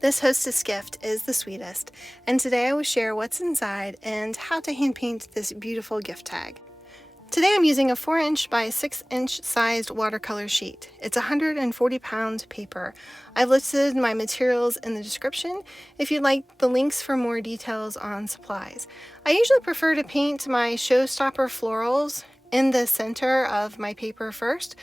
This hostess gift is the sweetest, and today I will share what's inside and how to hand paint this beautiful gift tag. Today I'm using a 4-inch by 6-inch sized watercolor sheet. It's 140-pound paper. I've listed my materials in the description if you'd like the links for more details on supplies. I usually prefer to paint my showstopper florals in the center of my paper first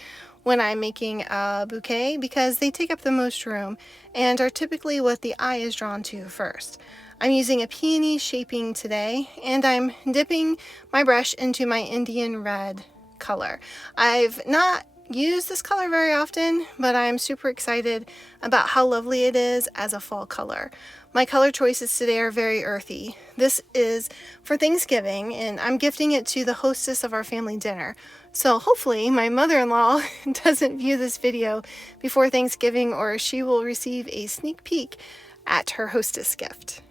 when I'm making a bouquet because they take up the most room and are typically what the eye is drawn to first. I'm using a peony shaping today, and I'm dipping my brush into my Indian red color. I've not used this color very often, but I'm super excited about how lovely it is as a fall color. My color choices today are very earthy. This is for Thanksgiving, and I'm gifting it to the hostess of our family dinner. So hopefully my mother-in-law doesn't view this video before Thanksgiving, or she will receive a sneak peek at her hostess gift.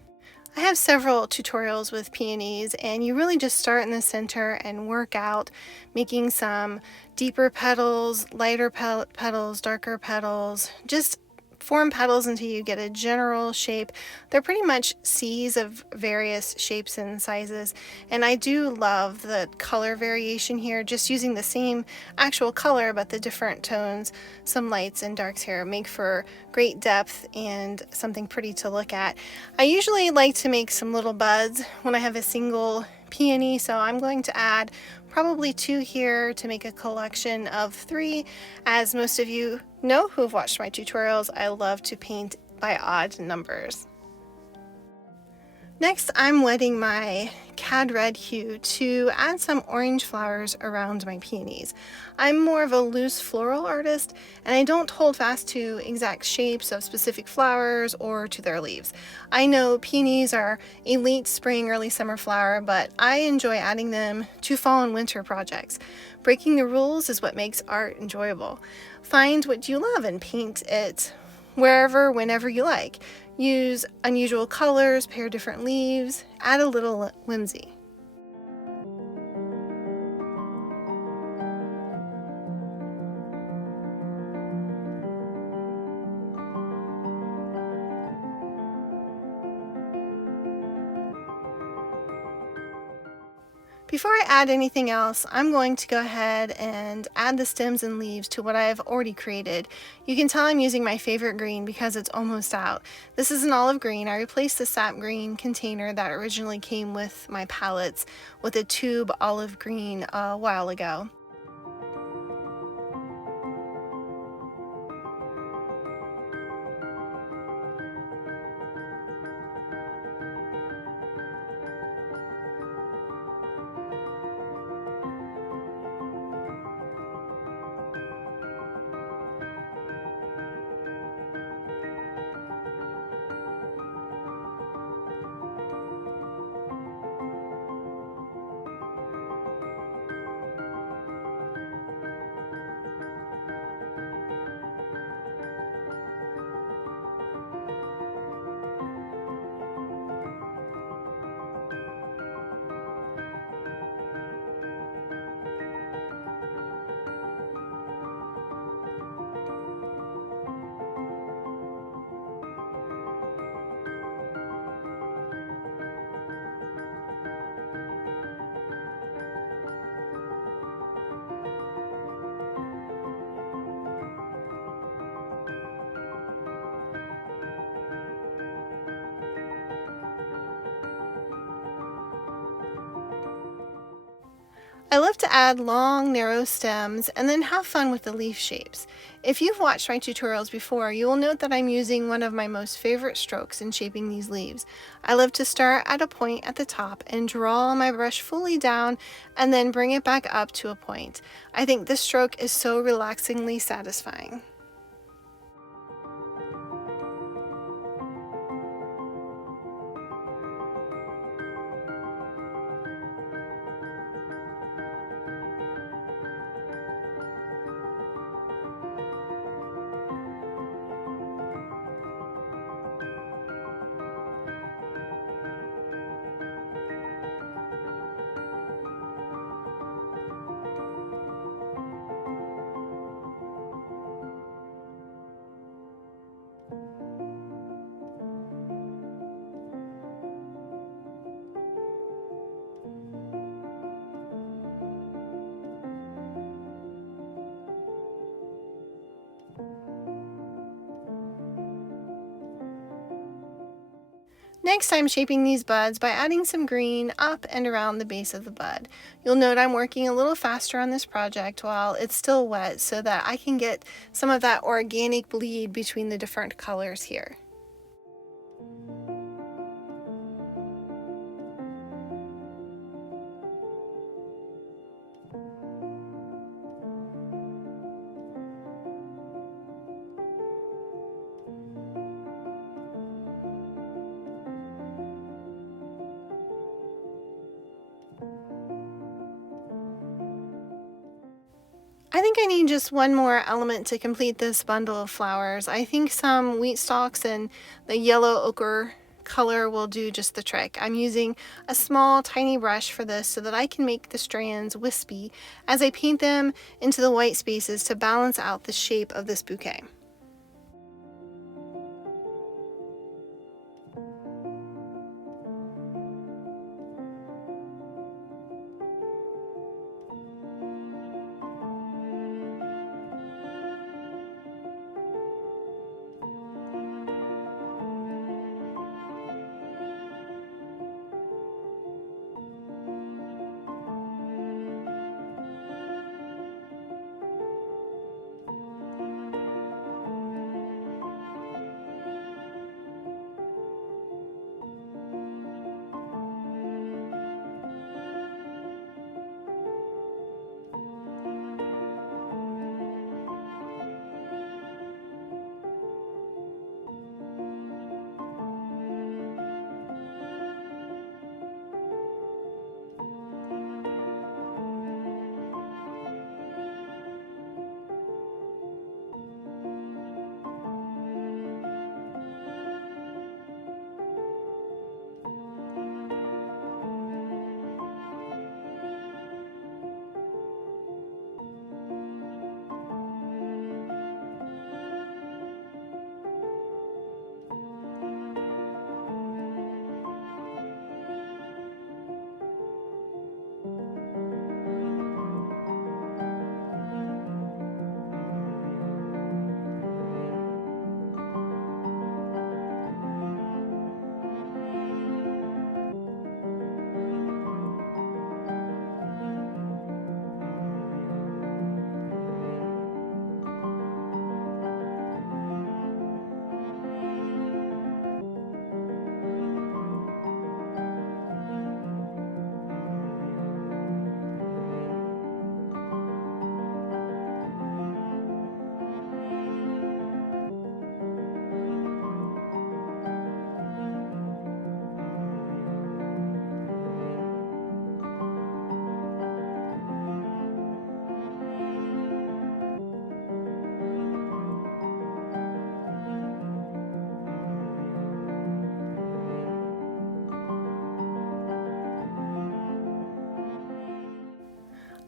I have several tutorials with peonies, and you really just start in the center and work out, making some deeper petals, lighter petals, darker petals, just form petals until you get a general shape. They're pretty much C's of various shapes and sizes, and I do love the color variation here, just using the same actual color but the different tones, some lights and darks here, make for great depth and something pretty to look at. I usually like to make some little buds when I have a single peony, so I'm going to add probably 2 here to make a collection of 3. As most of you know who've watched my tutorials, I love to paint by odd numbers. Next, I'm wetting my cad red hue to add some orange flowers around my peonies. I'm more of a loose floral artist, and I don't hold fast to exact shapes of specific flowers or to their leaves. I know peonies are a late spring, early summer flower, but I enjoy adding them to fall and winter projects. Breaking the rules is what makes art enjoyable. Find what you love and paint it wherever, whenever you like. Use unusual colors, pair different leaves, add a little whimsy. Before I add anything else, I'm going to go ahead and add the stems and leaves to what I've already created. You can tell I'm using my favorite green because it's almost out. This is an olive green. I replaced the sap green container that originally came with my palettes with a tube olive green a while ago. I love to add long, narrow stems and then have fun with the leaf shapes. If you've watched my tutorials before, you will note that I'm using one of my most favorite strokes in shaping these leaves. I love to start at a point at the top and draw my brush fully down and then bring it back up to a point. I think this stroke is so relaxingly satisfying. Next, I'm shaping these buds by adding some green up and around the base of the bud. You'll note I'm working a little faster on this project while it's still wet so that I can get some of that organic bleed between the different colors here. I think I need just one more element to complete this bundle of flowers. I think some wheat stalks and the yellow ochre color will do just the trick. I'm using a small tiny brush for this so that I can make the strands wispy as I paint them into the white spaces to balance out the shape of this bouquet.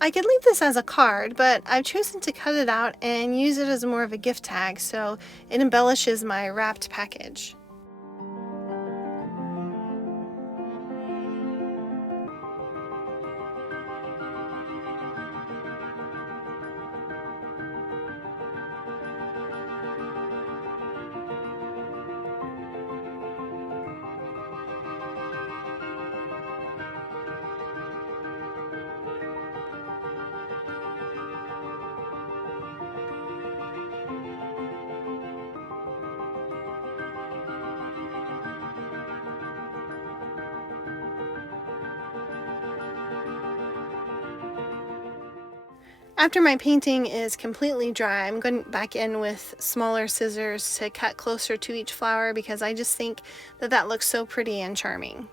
I could leave this as a card, but I've chosen to cut it out and use it as more of a gift tag so it embellishes my wrapped package. After my painting is completely dry, I'm going back in with smaller scissors to cut closer to each flower because I just think that that looks so pretty and charming.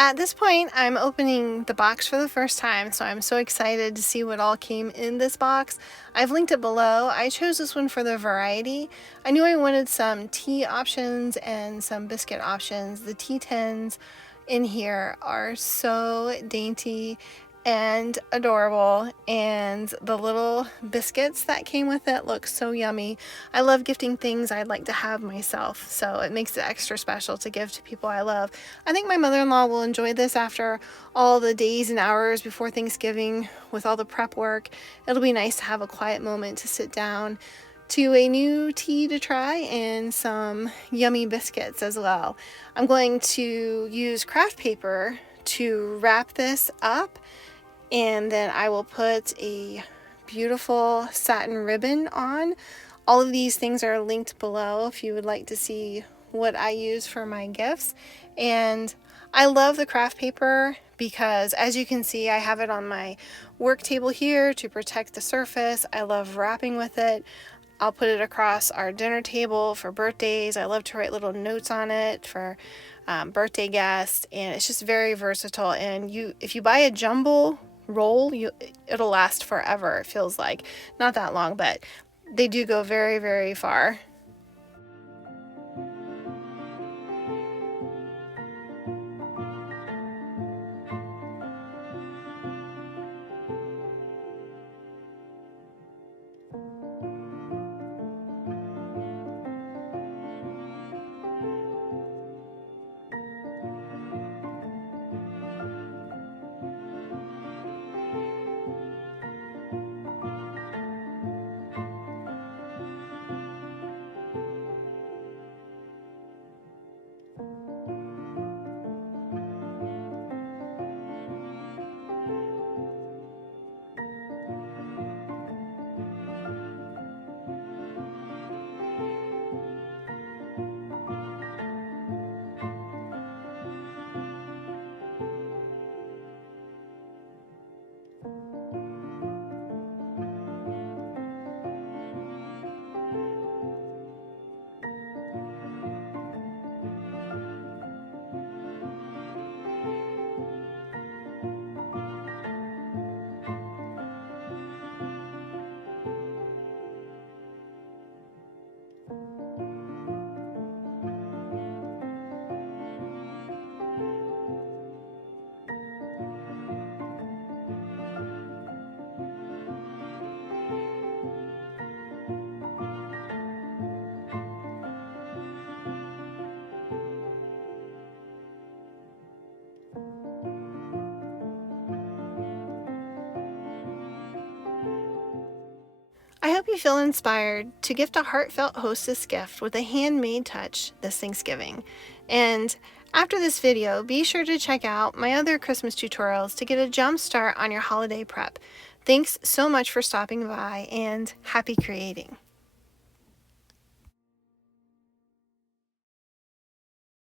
At this point, I'm opening the box for the first time, so I'm so excited to see what all came in this box. I've linked it below. I chose this one for the variety. I knew I wanted some tea options and some biscuit options. The tea tins in here are so dainty and adorable, and the little biscuits that came with it look so yummy. I love gifting things I'd like to have myself, so it makes it extra special to give to people I love. I think my mother-in-law will enjoy this after all the days and hours before Thanksgiving with all the prep work. It'll be nice to have a quiet moment to sit down to a new tea to try and some yummy biscuits as well. I'm going to use craft paper to wrap this up, and then I will put a beautiful satin ribbon on. All of these things are linked below if you would like to see what I use for my gifts. And I love the craft paper because, as you can see, I have it on my work table here to protect the surface. I love wrapping with it. I'll put it across our dinner table for birthdays. I love to write little notes on it for birthday guests, and it's just very versatile. And if you buy a jumbo roll, it'll last forever. It feels like not that long, but they do go very, very far. I hope you feel inspired to gift a heartfelt hostess gift with a handmade touch this Thanksgiving. And after this video, be sure to check out my other Christmas tutorials to get a jump start on your holiday prep. Thanks so much for stopping by, and happy creating.